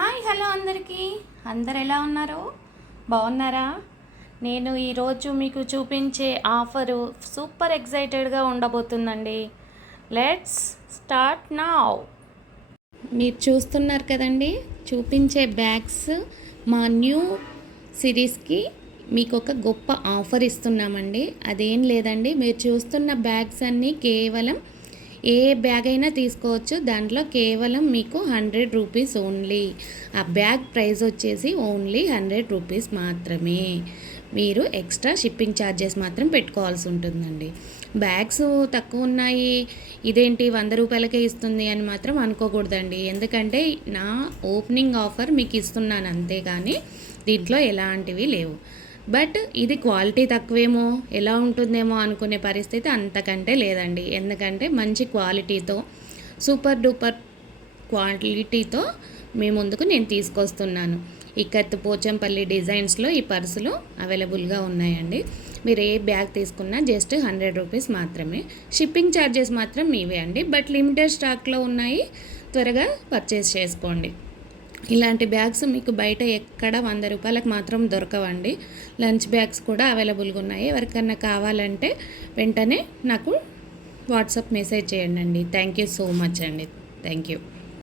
Hi hello అందరికీ అందరు ఎలా ఉన్నారు? బాగున్నారా? నేను ఈరోజు మీకు చూపించే ఆఫరు సూపర్ ఎక్సైటెడ్గా ఉండబోతుందండి. Let's start now. మీరు చూస్తున్నారు కదండి, చూపించే బ్యాగ్స్ మా న్యూ సిరీస్కి మీకు ఒక గొప్ప ఆఫర్ ఇస్తున్నామండి. అదేం లేదండి, మీరు చూస్తున్న బ్యాగ్స్ అన్నీ కేవలం ఏ బ్యాగ్ అయినా తీసుకోవచ్చు. దాంట్లో కేవలం మీకు 100 రూపీస్ ఓన్లీ. ఆ బ్యాగ్ ప్రైస్ వచ్చేసి ఓన్లీ 100 రూపీస్ మాత్రమే. మీరు ఎక్స్ట్రా షిప్పింగ్ ఛార్జెస్ మాత్రం పెట్టుకోవాల్సి ఉంటుందండి. బ్యాగ్స్ తక్కువ ఉన్నాయి, ఇదేంటి 100 రూపాయలకే ఇస్తుంది అని మాత్రం అనుకోకూడదండి. ఎందుకంటే నా ఓపెనింగ్ ఆఫర్ మీకు ఇస్తున్నాను అంతే, కానీ దీంట్లో ఎలాంటివి లేవు. బట్ ఇది క్వాలిటీ తక్కువేమో, ఎలా ఉంటుందేమో అనుకునే పరిస్థితి అంతకంటే లేదండి. ఎందుకంటే మంచి క్వాలిటీతో, సూపర్ డూపర్ క్వాలిటీతో మీ ముందుకు నేను తీసుకొస్తున్నాను. ఇక్కత్ పోచంపల్లి డిజైన్స్లో ఈ పర్సులు అవైలబుల్గా ఉన్నాయండి. మీరు ఏ బ్యాగ్ తీసుకున్నా జస్ట్ 100 రూపీస్ మాత్రమే. షిప్పింగ్ ఛార్జెస్ మాత్రం మీవే అండి. బట్ లిమిటెడ్ స్టాక్లో ఉన్నాయి, త్వరగా పర్చేస్ చేసుకోండి. ఇలాంటి బ్యాగ్స్ మీకు బయట ఎక్కడ 100 రూపాయలకు మాత్రం దొరకవండి. లంచ్ బ్యాగ్స్ కూడా అవైలబుల్గా ఉన్నాయి. ఎవరికన్నా కావాలంటే వెంటనే నాకు వాట్సాప్ మెసేజ్ చేయండి అండి. థ్యాంక్ యూ సో మచ్ అండి. Thank you.